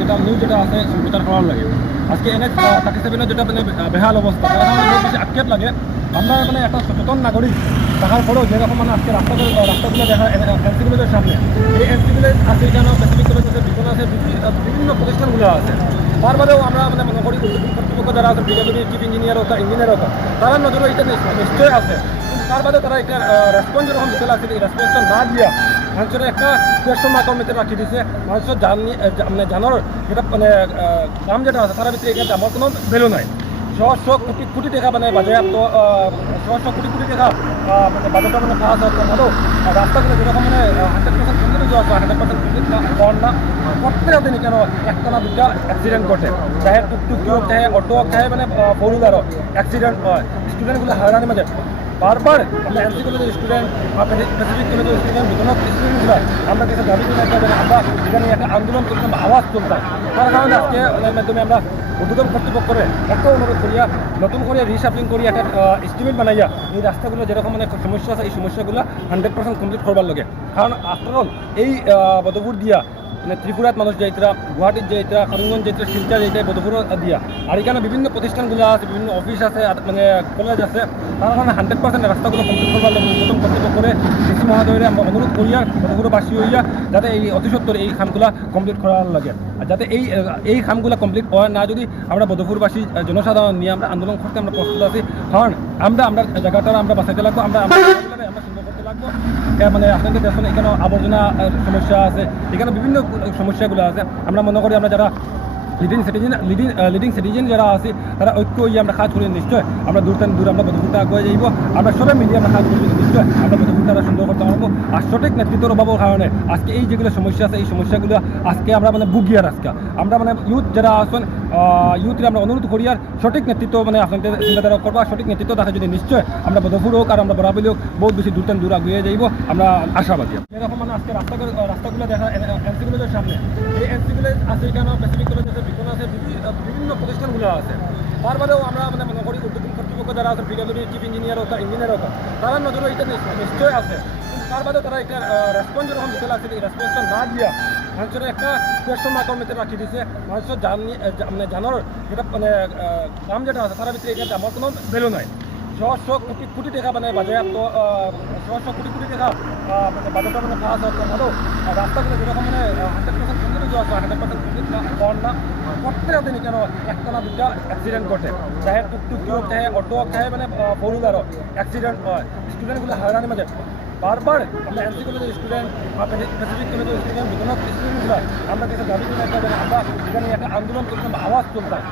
যেটা এনে বেহাল অবস্থা লাগে আমরা মানে একটা সচেতন নাগরিক থাকার পরেও যেরকম দেখা এনসিগুলোর সামনে এই এনসিগুলো আছে এখানে স্পেসিফিক করে আছে বিভিন্ন আছে বিভিন্ন মানে মনে করি কর্তৃপক্ষ যারা আছে, বিজেপি চিফ ইঞ্জিনিয়ার হোক ইঞ্জিনিয়ার হোক, তারা নজরে এটা নিশ্চয়- আছে কিন্তু তার বাদে তারা এটা রেসপন্স যখন দিতে লাগছে, এই রেসপন্সটা না দিয়া মানুষের একটা মার্ক মেতে রাখি দিছে। মানুষের জানি মানে জানার যেটা মানে দাম যেটা আছে তার ভিতরে এখানে আমার কোনো ভ্যালু নাই। শ শ কোটি কোটি টাকা মানে বাজেয়াপ্ত আহ, শ শ কোটি কোটি টাকা মানে বাজেটটা মানে পাস হচ্ছে ভালো। রাস্তাগুলো যেরকম মানে হান্ড্রেড পার্সেন্ট কমপ্লিট আছে হান্ড্রেড পার্সেন্ট কমপ্লিট হন না। প্রত্যেকটা দিনই কেন একটা না দুটা অ্যাক্সিডেন্ট ঘটে। চাহে টুকটুকি হোক চাহে অটো হোক চাহে মানে ফোর হুইলার অ্যাক্সিডেন্ট হয়। স্টুডেন্টগুলো হারানি মাঝে। বারবার আমরা এনসি কলেজের স্টুডেন্ট বা স্পেসিফিক কলেজের স্টুডেন্ট বিভিন্ন স্টুডেন্টগুলো আমরা কিছু দাবি করে আমরা এখানে একটা আন্দোলন করতাম, আওয়াজ তুলতাম। তার কারণে আজকে এর মাধ্যমে আমরা উদ্বোধন কর্তৃপক্ষরে একটা অনুরোধ করিয়া, নতুন করে রিসাপলিং করিয়া একটা এস্টিমেট বানাইয়া, এই রাস্তাগুলো যেরকম মানে সমস্যা আছে, এই সমস্যাগুলো হান্ড্রেড পার্সেন্ট কমপ্লিট করবার লাগে। কারণ আফটার অল এই বদপুর দিয়া মানে ত্রিপুরাত মানুষ যাইতরা গুয়াহাটিত যাইতরা করিমগঞ্জ যাইতরা শিলচর যাইতে বদপুর দিয়া। আর এখানে বিভিন্ন প্রতিষ্ঠানগুলো আছে, বিভিন্ন অফিস আছে মানে কলেজ আছে। তার কারণে হান্ড্রেড পার্সেন্ট রাস্তাগুলো কমপ্লিট করবার লাগে প্রথম কর্তৃপক্ষ করে ডিসি মহোদয়ের অনুরোধ করিয়া বদপুরবাসী হইয়া যাতে এই অতি সত্তর এই কামগুলা কমপ্লিট করার লাগে। আর যাতে এই এই কামগুলা কমপ্লিট হয় না যদি আমরা বদপুরবাসী জনসাধারণ নিয়ে আমরা আন্দোলন করতে আমরা প্রস্তুত আছি। কারণ আমরা আমরা জায়গাটা আমরা বাঁচাইতে লাগবো আমরা মানে আপনাদের দেখুন এখানে আবর্জনা সমস্যা আছে। এখানে বিভিন্ন সমস্যাগুলো আছে। আমরা মনে করি আমরা যারা leading citizen leading leading citizen যারা আছে, তারা ঐক্য হয়ে আমরা কাজ করি নিশ্চয়। আমরা দূর টান দূর আমরা বদভূতা আগুয়ে যাইব। আমরা সবাই মিলিয়ে আমরা কাজ করি নিশ্চয়। আমরা বদভূতা সুন্দর করতে পারব। আর সঠিক নেতৃত্বের অভাবের কারণে আজকে এই যেগুলো সমস্যা আছে, এই সমস্যাগুলো আজকে আমরা মানে বুগিয়ার আজকে। আমরা মানে ইউথ যারা আছেন ইউথরে আমরা অনুরোধ করি আর সঠিক নেতৃত্ব মানে আপনাদের চিন্তাধারা করব আর সঠিক নেতৃত্ব দেখা যদি নিশ্চয় আমরা বদভুর হোক আর আমরা বরাবলি হোক, বহুত বেশি দূর দূর আগুয়ে যাইব। আমরা আশাবাদী। এরকম মানে আজকে রাস্তাগুলো রাস্তাগুলো দেখা এনসিগুলোর সামনে। এই এনসিগুলো আছে এখানে স্পেসিফিক করে আছে বিভিন্ন আছে, বিভি- বিভিন্ন প্রতিষ্ঠানগুলো আছে। তার বাদেও আমরা মানে মনে করি উদ্যোগী কর্তৃপক্ষ যারা আছে বিজেপি চিফ ইঞ্জিনিয়ার হোক ইঞ্জিনিয়ার হোক, তারা নজরে এটা নিশ্চয়- আছে। তার বাদে তারা এটা রেসপন্স যখন দিতে লাগছে, এই রেসপন্সটা না দিয়া মানুষের একটা কোয়েশন মার্ক মেতে রাখি দিছে মানুষের মানে জানার যেটা মানে দাম যেটা আছে তার ভিতরে এখানে আমার কোনো ভ্যালু নাই। শ শ কোটি কোটি টাকা মানে বাজেয়াপ্ত আহ, শ শ কোটি কোটি টাকা মানে বাজেটটা মানে পাস হচ্ছে ভালো রাস্তাগুলো যেরকম মানে হান্ড্রেড পার্সেন্ট কমপ্লিট আছে না প্রত্যেকটা দিনই কেন একটা দুটা অ্যাক্সিডেন্ট ঘটে। চাহে টুকটুকি হোক চাহে অটো হোক চাহে মানে ফোর হুইলার হোক অ্যাক্সিডেন্ট হয়। স্টুডেন্টগুলো হারানি মাঝে। বারবার আমরা এনসি কলেজের স্টুডেন্ট বা স্পেসিফিক কলেজের স্টুডেন্ট বিভিন্ন আমরা কিছু দাবি করে আমরা এখানে একটা আন্দোলন করতাম আওয়াজ তুলতাম